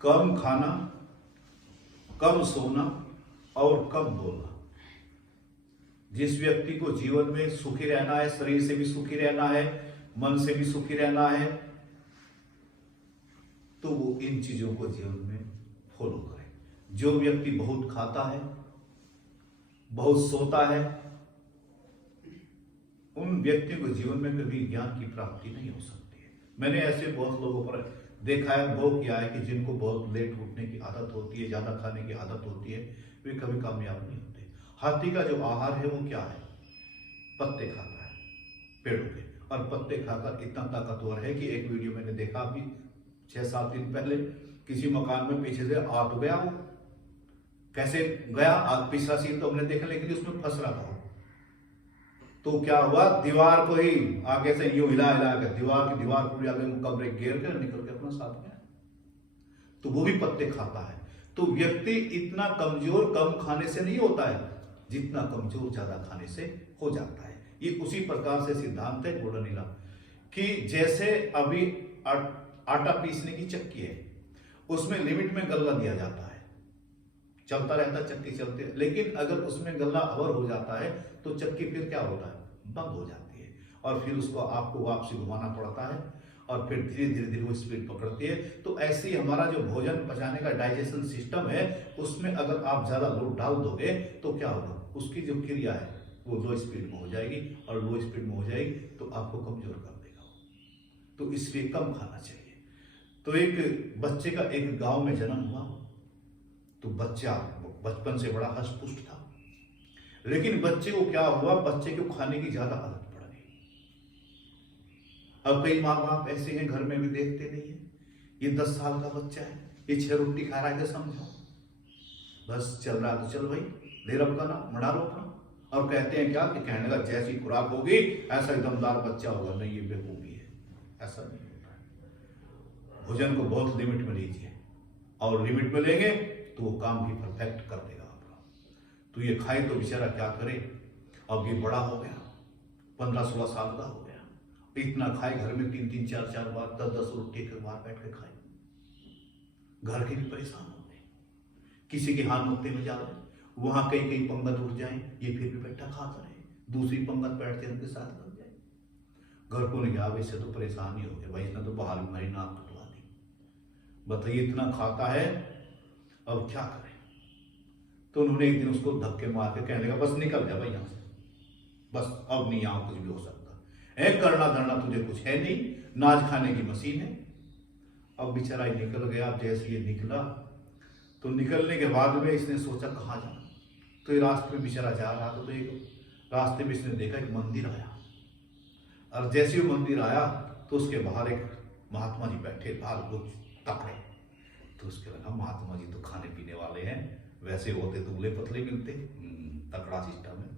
कम खाना, कम सोना और कम बोलना। जिस व्यक्ति को जीवन में सुखी रहना है, शरीर से भी सुखी रहना है, मन से भी सुखी रहना है, तो वो इन चीजों को जीवन में फॉलो करे। जो व्यक्ति बहुत खाता है, बहुत सोता है, उन व्यक्तियों को जीवन में कभी ज्ञान की प्राप्ति नहीं हो सकती है। मैंने ऐसे बहुत लोगों पर देखा है, अनुभव किया है कि जिनको बहुत लेट उठने की आदत होती है, ज्यादा खाने की आदत होती है, वे कभी कामयाब नहीं होते। हाथी का जो आहार है वो क्या है? पत्ते खाता है पेड़ों के, और पत्ते खाकर इतना ताकतवर है कि एक वीडियो मैंने देखा अभी 6-7 दिन पहले, किसी मकान में पीछे से आ तो गया, वो कैसे गया पिछला सीन तो हमने देखा, लेकिन उसमें फंस रहा था। तो क्या हुआ, दीवार को ही आगे से यूं हिला हिला कर दीवार पूरी आगे कमरे घेर कर निकल के अपना साथ गया। तो वो भी पत्ते खाता है। तो व्यक्ति इतना कमजोर कम खाने से नहीं होता है जितना कमजोर ज्यादा खाने से हो जाता है। ये उसी प्रकार से सिद्धांत है गोल्डन नीला कि जैसे अभी आटा पीसने की चक्की है, उसमें लिमिट में गल्ला दिया जाता है, चलता रहता चक्की चलती है, लेकिन अगर उसमें गल्ला ओवर हो जाता है तो चक्की फिर क्या होता है, बंद हो जाती है, और फिर उसको आपको वापसी घुमाना पड़ता है, और फिर धीरे धीरे वो स्पीड पकड़ती है। तो ऐसे ही हमारा जो भोजन पचाने का डाइजेशन सिस्टम है, उसमें अगर आप ज्यादा लोड डाल दोगे तो क्या होगा, उसकी जो क्रिया है वो लो स्पीड में हो जाएगी, और लो स्पीड में हो जाएगी तो आपको कमजोर कर देगा। तो इसलिए कम खाना चाहिए। तो एक बच्चे का एक गांव में जन्म हुआ, तो बच्चा बचपन से बड़ा हष्ट-पुष्ट था, लेकिन बच्चे को क्या हुआ, बच्चे को खाने की ज्यादा आदत पड़ गई। अब कई माँ बाप ऐसे हैं, घर में भी देखते नहीं है, ये 10 साल का बच्चा है, ये 6 रोटी खा रहा है, समझो बस चल रहा है तो चल भाई, ले रब का नाम मना लो अपना। और कहते हैं क्या कि कहने का जैसी खुराक होगी ऐसा दमदार बच्चा होगा। नहीं, ये बेवकूफी है, ऐसा नहीं होता है। भोजन को बहुत लिमिट में लीजिए, और लिमिट में लेंगे तो वो काम भी परफेक्ट कर देगा आपका। तो ये खाए तो बेचारा क्या करे, अब ये बड़ा हो गया, 15-16 साल का हो गया, इतना खाए, घर में 3-3, 4-4 बार 10-10 रोटी के बाहर बैठ के खाए। घर के भी परेशान हो गए, किसी के हाथ नुक्ते में जा रहे, वहां कई पंगत उठ जाए, ये फिर भी बैठा खाता रहे, दूसरी पंगत बैठते उनके साथ लग जाए। घर को नहीं गया, वैसे तो परेशान ही हो गए भाई, इसने तो बाहर हमारी नाक कटवा दी। बताइए इतना खाता है, अब क्या करें। तो उन्होंने एक दिन उसको धक्के मार के कहने लगा, बस निकल जा भाई यहाँ से, बस अब नहीं यहाँ कुछ भी हो सकता है, करना धरना तुझे कुछ है नहीं, नाच खाने की मशीन है। अब बेचारा ही निकल गया। जैसे ये निकला तो निकलने के बाद में इसने सोचा कहाँ जाना, तो ये रास्ते में बेचारा जा रहा था, तो एक रास्ते में इसने देखा एक मंदिर आया, और जैसे वो मंदिर आया तो उसके बाहर एक महात्मा जी बैठे, बाहर कुछ तकड़े। तो उसके लगा महात्मा जी तो खाने पीने वाले हैं, वैसे होते तो दुबले पतले मिलते, तकड़ा सिस्टम है।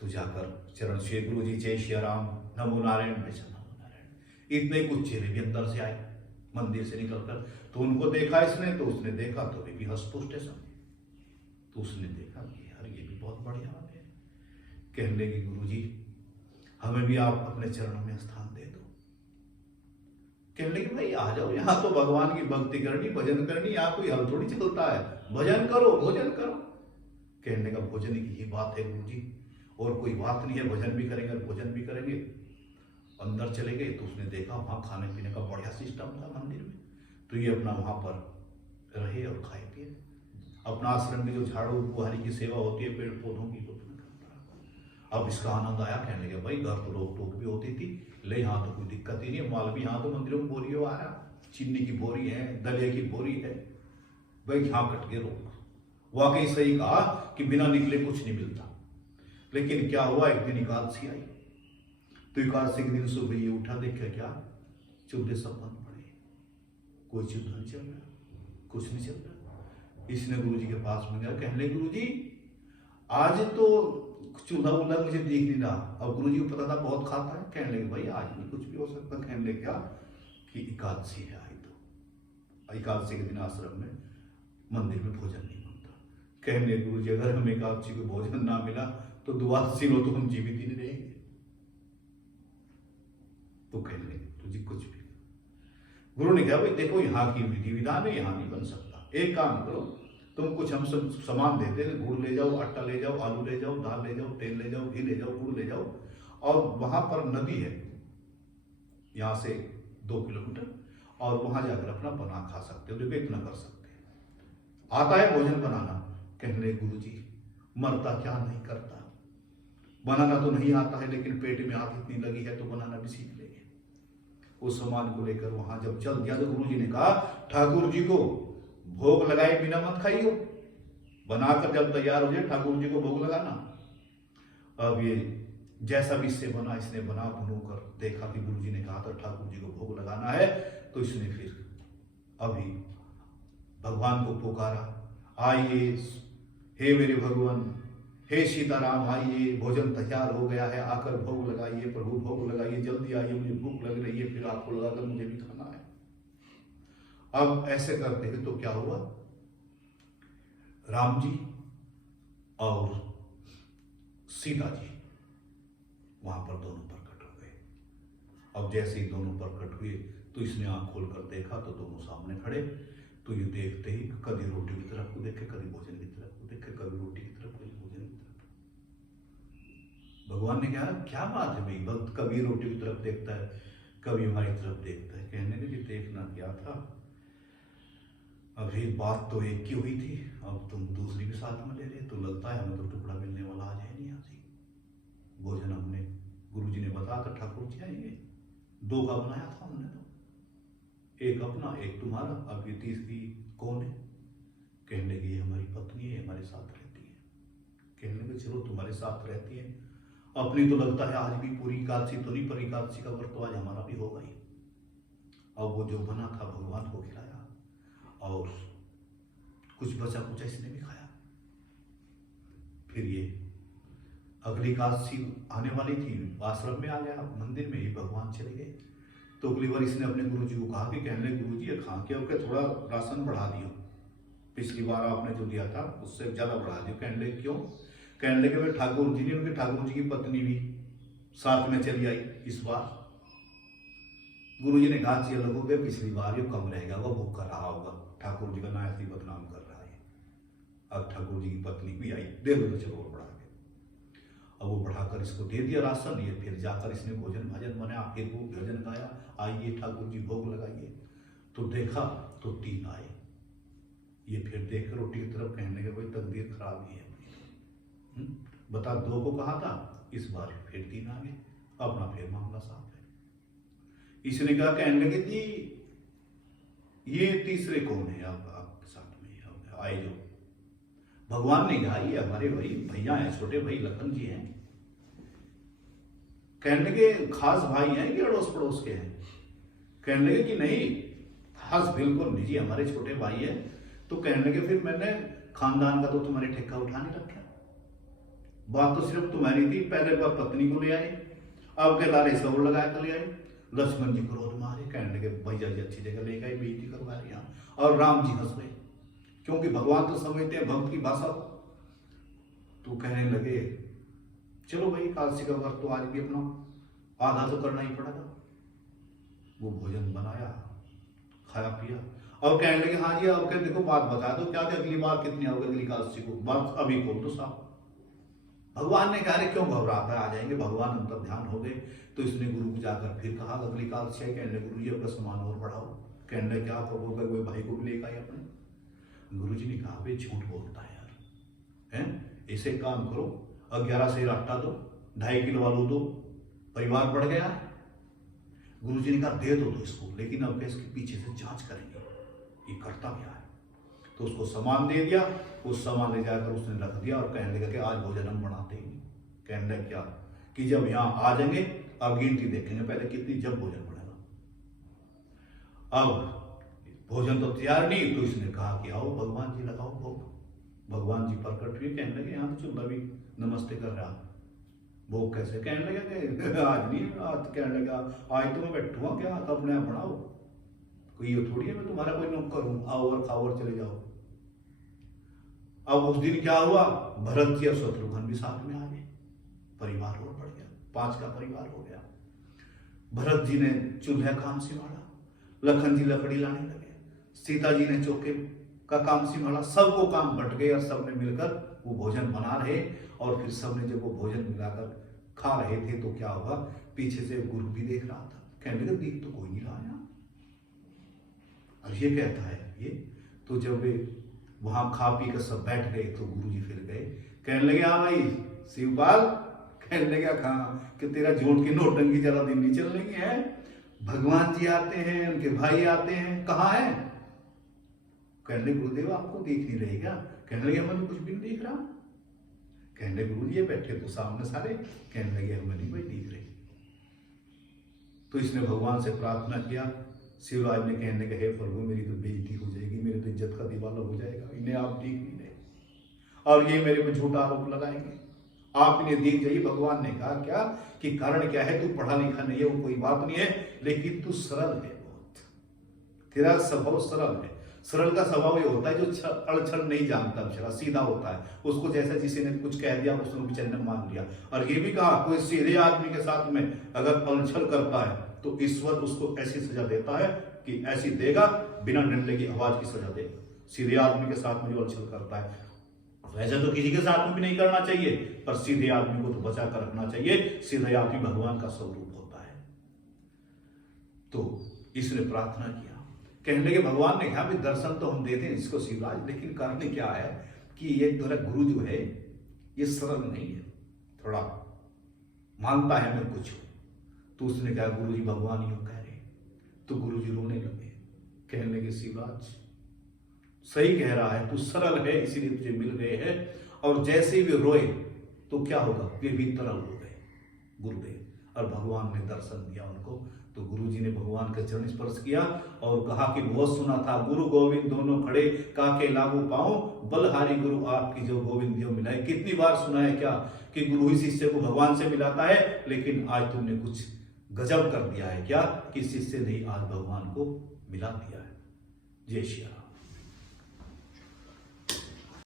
तो जाकर चरण छुए, गुरु जी जय श्री राम, नमो नारायण, नमो नारायण। इतने कुछ चेहरे भी अंदर से आए मंदिर से निकलकर। तो उनको देखा इसने, तो उसने देखा तो वे भी हष्ट-पुष्ट है सब। तो उसने देखा कि यार ये भी बहुत बढ़िया बात है। कहने लगे गुरु जी हमें भी आप अपने चरणों में स्थान दे दो। कहने लगे भाई आ जाओ, यहाँ तो भगवान की भक्ति करनी, भजन करनी, यहाँ कोई हल थोड़ी चलता है, भजन करो भोजन करो। कहने का भोजन की ही बात है गुरु जी, और कोई बात नहीं है, भजन भी करेंगे और भोजन भी करेंगे। अंदर चले गए तो उसने देखा वहां खाने पीने का बढ़िया सिस्टम था मंदिर में। तो ये अपना वहां पर रहे और खाए पिए, अपना आश्रम में जो झाड़ू बुहारी की सेवा होती है, पेड़ पौधों की, तो अब इसका आनंद आया। कहने लगे भाई घर तो रोक टोक भी होती थी, ले यहाँ तो कोई दिक्कत ही नहीं है, माल भी यहाँ तो मंदिरों में बोरियों आ रहा, चीनी की बोरी है, दलिया की बोरी है, भाई यहाँ कट के रोक। वाकई सही कहा कि बिना निकले कुछ नहीं मिलता। लेकिन क्या हुआ, एक दिन एकादशी आई, तो एकादशी के दिन सुबह ये उठा, देखा क्या चूल्हे सब बंद पड़े, कोई चूल्हा नहीं चल रहा, कुछ नहीं चल रहा। इसने गुरु जी के पास में गया, कहने गुरु जी आज तो चूल्हा वूल्हा मुझे दिख नहीं रहा। अब गुरु जी को पता था बहुत खाता है। कहने लगे भाई आज भी कुछ भी हो सकता। कहने लगे क्या कि एकादशी है, आई तो एकादशी के दिन आश्रम में मंदिर में भोजन नहीं बनता। कहने लगे गुरु जी अगर हमें एकादशी को भोजन ना मिला तो द्वादशी हो तो हम जीवित ही नहीं रहेंगे। तो कहने लगे गुरु जी कुछ भी, गुरु ने कहा भाई देखो यहाँ की विधि विधान है, यहाँ नहीं बन सकता। एक काम करो, तुम कुछ हम सब सामान देते हैं, गुड़ ले जाओ, आटा ले जाओ, आलू ले जाओ, दाल ले जाओ, तेल ले जाओ, घी ले जाओ, गुड़ ले जाओ, और वहां पर नदी है यहाँ से 2 किलोमीटर, और वहां जाकर अपना बना खा सकते हो। देखो इतना कर सकते हैं। आता है भोजन बनाना? कहने लगे गुरु जी मरता क्या नहीं करता, बनाना तो नहीं आता है लेकिन पेट में आग इतनी लगी है तो बनाना भी सीख लेंगे। उस सामान को लेकर वहां जब चल दिया तो गुरु जी ने कहा ठाकुर जी को भोग लगाए बिना मत खाइयो, बनाकर जब तैयार हो जाए ठाकुर जी को भोग लगाना। अब ये जैसा भी इससे बना, इसने बना बनू कर देखा कि गुरु जी ने कहा था ठाकुर जी को भोग लगाना है, तो इसने फिर अभी भगवान को पुकारा, आइए हे मेरे भगवान, हे सीताराम आइए, भोजन तैयार हो गया है, आकर भोग लगाइए, प्रभु भोग लगाइए, जल्दी आइए, मुझे भूख लग रही है, फिर आपको लगाकर मुझे भी खाना है। अब ऐसे करते हुए तो क्या हुआ, राम जी और सीता जी वहां पर दोनों प्रकट हो गए। अब जैसे ही दोनों प्रकट हुए तो इसने आंख खोलकर देखा तो दोनों सामने खड़े। तो ये देखते ही कभी रोटी की तरफ को देखे, कभी भोजन की तरफ को देखे, कभी रोटी की तरफ, कभी भोजन की तरफ। भगवान ने कहा क्या बात है भाई, भक्त कभी रोटी की तरफ देखता है, कभी हमारी तरफ देखता है। कहने लगे देखना क्या था, अभी बात तो एक की हुई थी, अब तुम दूसरी भी साथ में ले रहे, तो लगता है हमें तो टुकड़ा मिलने वाला आज है नहीं। यहाँ से भोजन हमने गुरुजी ने बताया था ठाकुर जी आएंगे, 2 का बनाया था हमने, तो एक अपना एक तुम्हारा, अब ये तीसरी कौन है? कहने लगे हमारी पत्नी है, हमारे साथ रहती है। कहने लगे चलो तुम्हारे साथ रहती है, अपनी तो लगता है आज भी पूरी एकादशी तो नहीं, पर एकादशी का व्रत तो आज हमारा भी होगा ही। अब वो जो बना था भगवान को खिलाया, और कुछ बचा कुछ इसने भी खाया। फिर ये अगली एकादशी आने वाली थी, आश्रम में आ गया, मंदिर में ही भगवान चले गए। तो अगली बार इसने अपने गुरु जी को कहा कि कहने लगे गुरु जी खा के होकर थोड़ा राशन बढ़ा दियो, पिछली बार आपने जो दिया था उससे ज्यादा बढ़ा दियो। कहने लगे क्यों? कहने लगे भाई ठाकुर जी ने, उनके ठाकुर जी की पत्नी भी साथ में चली आई इस बार। गुरु जी ने कहा चलो लोगों, पिछली बार ये कम रहेगा, वो भूख कर रहा होगा, ठाकुर जी का ना ऐसी बदनाम कर रहा है। अब ठाकुर जी की पत्नी भी आई, दे दो चलो और बढ़ा के। अब वो बढ़ाकर इसको दे दिया राशन, ये फिर जाकर इसने भोजन भाजन बनाया, फिर वो भोजन गाया, आइए ठाकुर जी भोग लगाइए। तो देखा तो 3 आए, ये फिर देख रोटी की तरफ, कहने के भाई तकदीर खराब ही है, बता 2 को कहा था, इस बार फिर 3 आ गए, अपना फिर मामला साफ है। इसने कहा, कहने लगे कि ये तीसरे कौन है आपके साथ में आए जो? भगवान ने कहा ये हमारे भाई भैया हैं, छोटे भाई लखन जी हैं। कहने लगे खास भाई हैं कि अड़ोस पड़ोस के हैं? कहने लगे कि नहीं, खास बिल्कुल नहीं जी, हमारे छोटे भाई है। तो कहने लगे फिर मैंने खानदान का तो तुम्हारे ठेका उठा नहीं रखा, बात तो सिर्फ तुम्हारी थी, पहले बार पत्नी को ले आए, अब के लारे सब लगा कर ले आए। लक्ष्मण जी क्रोध मारे, कहने लगे भैया जी अच्छी जगह ले गए, बेइज्जती करवा रहे यहाँ। और राम जी हंस रहे, क्योंकि भगवान तो समझते हैं भक्त की भाषा को। तो कहने लगे चलो भाई एकादशी का व्रत तो आज भी अपना आधा तो करना ही पड़ेगा। वो भोजन बनाया, खाया पिया, और कहने लगे हाँ जी, अब कहते देखो बात बता दो क्या थे, अगली बार कितनी आओगे अगली एकादशी को, बात अभी खोल दो साहब। भगवान ने कहा क्यों घबराता है, आ जाएंगे। भगवान अंतर ध्यान हो गए। तो इसने गुरु को जाकर फिर कहा अगली एकादशी है, कहने गुरु जी अपना सामान और बढ़ाओ। कहने क्या करोगे, कोई भाई को भी लेकर आए अपने। गुरु जी ने कहा भाई झूठ बोलता है यार, हैं ऐसे काम करो, 11 से आटा दो, 2.5 किलो आलू दो, परिवार बढ़ गया। गुरु जी ने कहा दे दो तो इसको, लेकिन अब इसके पीछे से जांच करेंगे ये करता क्या है। तो उसको सामान दे दिया, उस सामान ले जाकर उसने रख दिया, और कहने लगा कि आज भोजन हम बनाते ही नहीं। कहने लगा क्या कि जब यहाँ आ जाएंगे अब गिनती देखेंगे पहले कितनी, जब भोजन बनेगा। अब भोजन तो तैयार नहीं, तो इसने कहा कि आओ भगवान जी लगाओ भोग। भगवान जी प्रकट हुए, कहने लगे यहाँ तो चूल्हा भी नमस्ते कर रहा, भोग कैसे? कहने लगा कि आज नहीं, आज कहने लगा आज तो मैं बैठूंगा क्या, तो अपने आप बनाओ, कोई ये थोड़ी है मैं तुम्हारा कोई नौकर हूं, आओ और खाओ और चले जाओ। अब उस दिन क्या हुआ, भरत जी और शत्रुघ्न भी साथ में आ गए, परिवार और बढ़ गया, 5 का परिवार हो गया। भरत जी ने चूल्हा काम से वाड़ा, लखन जी लकड़ी लाने लगे, सीता जी ने चौके का काम संभाला, सबको काम बंट गए और सबने मिलकर वो भोजन बना रहे। और फिर सबने जब वो भोजन मिलाकर खा रहे थे तो क्या हुआ, पीछे से गुरु भी देख रहा था, कहने लगे दीप तो कोई नहीं लाया। और ये कहता है ये तो जब वे वहां खा पी कर सब बैठ गए तो गुरु जी फिर गए, कहने लगे हाँ भाई शिवपाल, कहने लगे कहा कि तेरा झूठ की नोटंकी जरा दिन नहीं चलने की है, भगवान जी आते हैं, उनके भाई आते हैं, कहाँ है? कहने लगे गुरुदेव आपको देख नहीं रहेगा, कहने लगे हमें कुछ भी नहीं दिख रहा, कहने लगे गुरु जी बैठे तो सामने सारे, कहने लगे हमें नहीं भाई दिख रही। तो इसने भगवान से प्रार्थना किया, शिवराज ने कहने लगे हे प्रभु मेरी तो बेइज्जती हो जाएगी, मेरे तो इज्जत का दिवाला हो जाएगा, इन्हें आप देख नहीं रहे और ये मेरे पे झूठा आरोप लगाएंगे, आप इन्हें देख जाइए। भगवान ने कहा क्या कि कारण क्या है, तू पढ़ा लिखा नहीं है वो कोई बात नहीं है, लेकिन तू सरल है बहुत, तेरा स्वभाव सरल है। सरल का स्वभाव ये होता है जो अड़छड़ नहीं जानता, बेचारा सीधा होता है, उसको जैसा किसी ने कुछ कह दिया उसने बेचारे ने मान लिया। और ये भी कहा कोई सीधे आदमी के साथ में अगर अड़छड़ करता है तो ईश्वर उसको ऐसी सजा देता है कि ऐसी देगा बिना डंडे की आवाज की सजा देगा। सीधे आदमी के साथ में जो अड़छड़ करता है, वैसे तो किसी के साथ में भी नहीं करना चाहिए, पर सीधे आदमी को तो बचा कर रखना चाहिए, सीधे आदमी भगवान का स्वरूप होता है। तो इसने प्रार्थना किया, कहने लगे भगवान ने कहा दर्शन तो हम देते हैं इसको शिवराज, लेकिन कारण क्या है कि ये तेरा गुरु जो है ये सरल नहीं है, थोड़ा मानता है मैं कुछ। तो उसने कहा गुरु जी भगवान यूं कह रहे, तो गुरु जी रोने लगे, कहने लगे शिवराज सही कह रहा है, तू सरल है इसीलिए तुझे मिल गए हैं। और जैसे ही वे रोए तो क्या होगा, वे भी तरल हो गए गुरुदेव, और भगवान ने दर्शन दिया उनको। तो गुरु जी ने भगवान का चरण स्पर्श किया और कहा कि बहुत सुना था गुरु गोविंद दोनों खड़े, काके लागू पाऊं बलहारी गुरु आपकी जो गोविंद जो मिलाए। कितनी बार सुना है क्या कि गुरु ही शिष्य को भगवान से मिलाता है, लेकिन आज तुमने कुछ गजब कर दिया है क्या कि शिष्य ने आज भगवान को मिला दिया है। जय श्री राम।